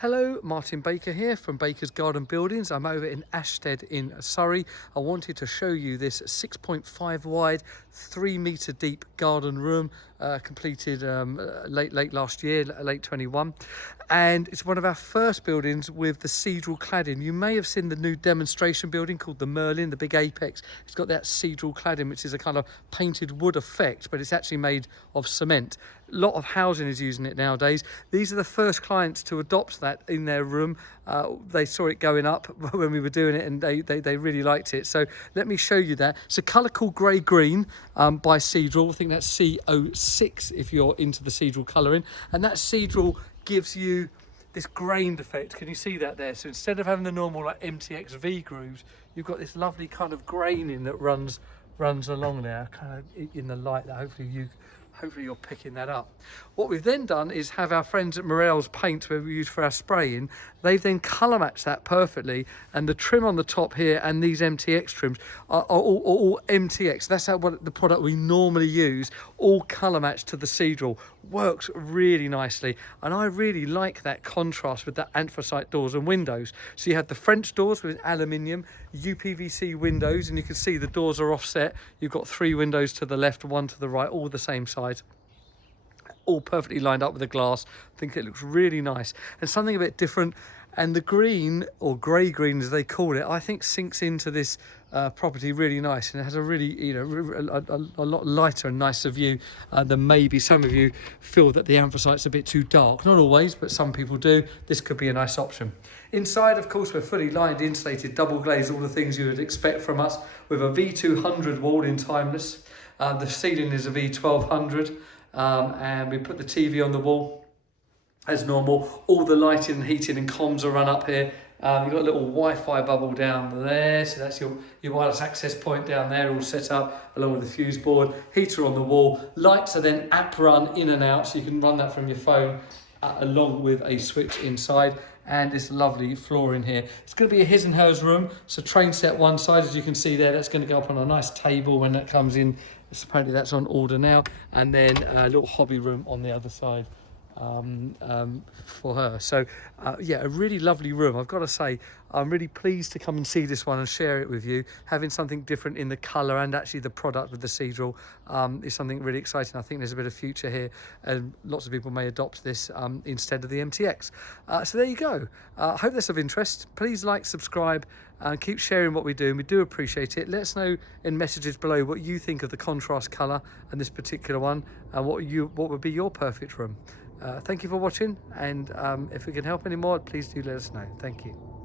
Hello, Martin Baker here from Baker's Garden Buildings. I'm over in Ashstead in Surrey. I wanted to show you this 6.5 wide, 3 metre deep garden room completed late last year, late 21. And it's one of our first buildings with the Cedral Cladding. You may have seen the new demonstration building called the Merlin, the big apex. It's got that Cedral Cladding, which is a kind of painted wood effect, but it's actually made of cement. A lot of housing is using it nowadays. These are the first clients to adopt that in their room. They saw it going up when we were doing it, and they really liked it. So let me show you that. It's a colour called grey green by Cedral. I think that's CO6 if you're into the Cedral colouring. And that Cedral gives you this grained effect. Can you see that there? So instead of having the normal like MTX V grooves, you've got this lovely kind of graining that runs along there, kind of in the light that hopefully you're picking that up. What we've then done is have our friends at Morel's paint, where we use for our spraying, they've then colour matched that perfectly, and the trim on the top here and these MTX trims are all MTX. That's the product we normally use, all colour matched to the Cedral. Works really nicely, and I really like that contrast with the anthracite doors and windows. So you have the French doors with aluminium, UPVC windows, and you can see the doors are offset. You've got 3 windows to the left, 1 to the right, all the same size, all perfectly lined up with the glass. I think it looks really nice and something a bit different. And the green, or grey green as they call it, I think sinks into this property really nice, and it has a really, a lot lighter and nicer view than maybe some of you feel that the anthracite's a bit too dark. Not always, but some people do. This could be a nice option. Inside, of course, we're fully lined, insulated, double glazed, all the things you would expect from us, with a V200 wall in timeless. The ceiling is a V1200, and we put the TV on the wall as normal. All the lighting and heating and comms are run up here. You've got a little Wi-Fi bubble down there, so that's your wireless access point down there, all set up along with the fuse board. Heater on the wall. Lights are then app run in and out, so you can run that from your phone along with a switch inside. And this lovely floor in here. It's going to be a his and hers room. So train set one side, as you can see there, that's going to go up on a nice table when that comes in. So apparently that's on order now. And then a little hobby room on the other side for her. So yeah, a really lovely room. I've got to say, I'm really pleased to come and see this one and share it with you. Having something different in the colour and actually the product with the Cedral is something really exciting. I think there's a bit of future here, and lots of people may adopt this instead of the MTX. So there you go. I hope that's of interest. Please like, subscribe, and keep sharing what we do, and we do appreciate it. Let us know in messages below what you think of the contrast colour and this particular one, and what would be your perfect room. Thank you for watching, and if we can help any more, please do let us know. Thank you.